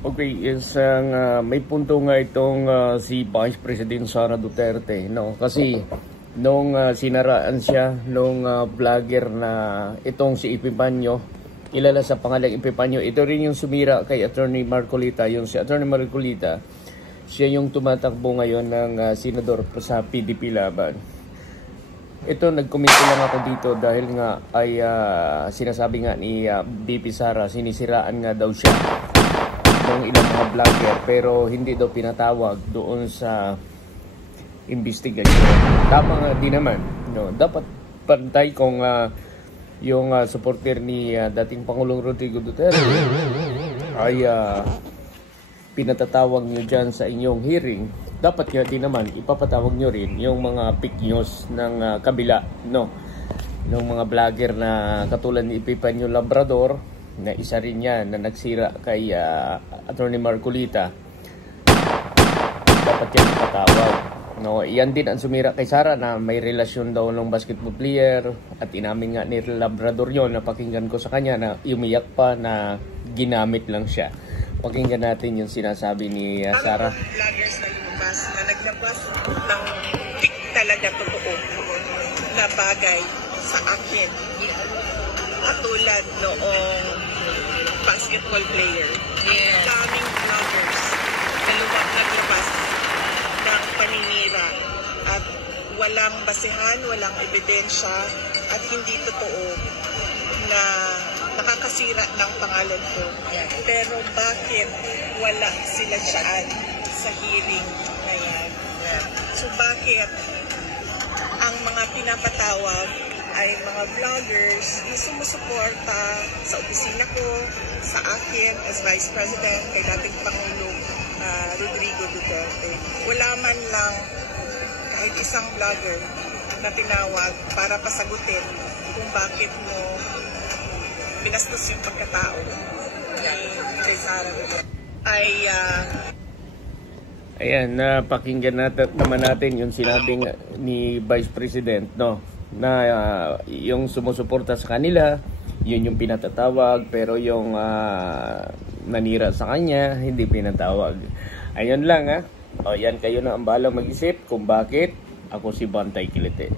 Okay, isang may punto nga itong si Vice President Sara Duterte, no? Kasi nung sinaraan siya nung vlogger na itong si Epifanio, kilala sa pangalang Epifanio, ito rin yung sumira kay Attorney Marcolita. Yung si Attorney Marcolita, siya yung tumatakbo ngayon ng senador sa PDP Laban. Ito, nagkomento lang ako dito dahil nga ay sinasabi nga ni BP Sara, sinisiraan nga daw siya ng ilang mga vlogger pero hindi daw pinatawag doon sa investigation. Tama nga din naman, no? Dapat pantay kung yung supporter ni dating Pangulong Rodrigo Duterte ay pinatatawag nyo dyan sa inyong hearing. Dapat nga din naman ipapatawag nyo rin yung mga fake news ng kabila, no? Yung mga vlogger na katulad ni Epifanio Labrador, na isa rin yan na nagsira kay Attorney Marcolita, dapat yan ipatawag, no? Yan din ang sumira kay Sara na may relasyon daw ng basketball player at inamin nga ni Labrador yon. Napakinggan ko sa kanya na umiyak pa na ginamit lang siya. Pakinggan natin yung sinasabi ni Sara. Vloggers na lumabas na naglabas ng talaga totoo na bagay sa akin. Katulad noong basketball player. Yes. Daming vloggers na naglabas ng paninira at walang basehan, walang ebidensya at hindi totoo na nakakasira ng pangalan ko. Pero bakit wala sila dyan sa hearing na yan? So bakit ang mga pinapatawag ay mga vloggers na sumusuporta sa opisina ko, sa akin as Vice President, kay dating Pangulong Rodrigo Duterte. Wala man lang kahit isang vlogger na tinawag para pasagutin kung bakit mo binastos yung pagkatao ni Sara Duterte. Ayan, napakinggan naman natin yung sinabing ni Vice President, no? Na yung sumusuporta sa kanila, yun yung pinatatawag, pero yung nanira sa kanya, hindi pinatawag. Ayun lang, O yan, kayo na ang bahalang mag-isip kung bakit ako si Bantay Kilite.